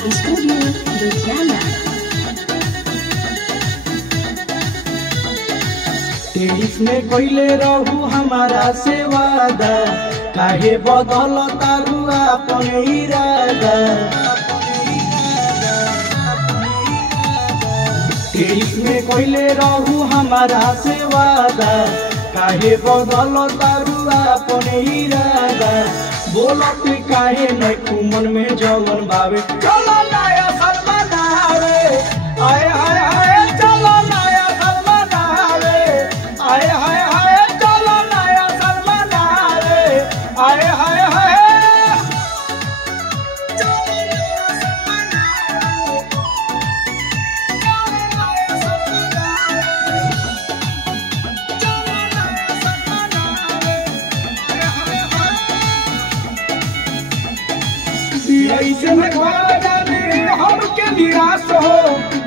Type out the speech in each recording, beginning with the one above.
Studio Ludhiana। 23 में कोइले रहू हमारा से वादा, काहे बदल तारू अपन इरादा। 23 में कोइले रहू हमारा से वादा, काहे बदल तारू अपन इरादा। बोलत काहे न कुमन में जवन बावे, चलो नया सलमान आवे, आए हाय हाय चलो नया सलमान आवे, आए हाय हाय चलो नया सलमान आवे, आए हाय हाय ऐसे में हमके निराश हो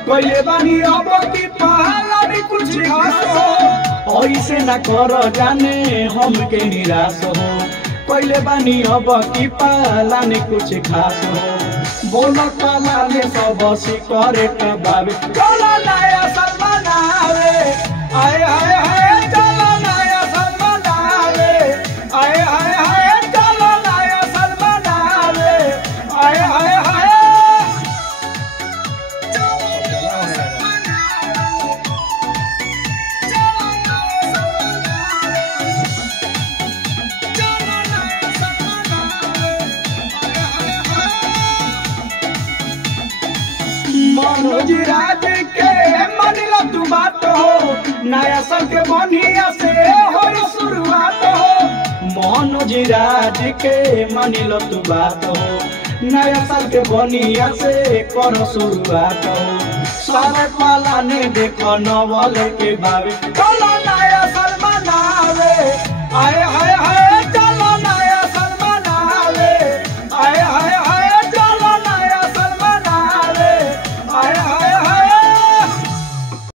पहले बानी अब की पहला भी कुछ खास हो। ऐसे न कर जाने हमके निराश हो पहले बानी अब की पहला ने कुछ खास हो। बोलो काला ने सब करे बाबे, चलो नया सलमान आवे, आए हाय हाय चलो नया सलमान आवे, आए हाय हाय चलो नया सलमान आवे, आए हाय हाय। मनोज राज के मानिला तू बात हो, नया साल के बनिया से हो शुरुआत हो। मनोज राज के मानिला तू बात हो, नया साल के बनिया से करो शुरुआत हो। सारे पाला ने देखो नवल के बारे।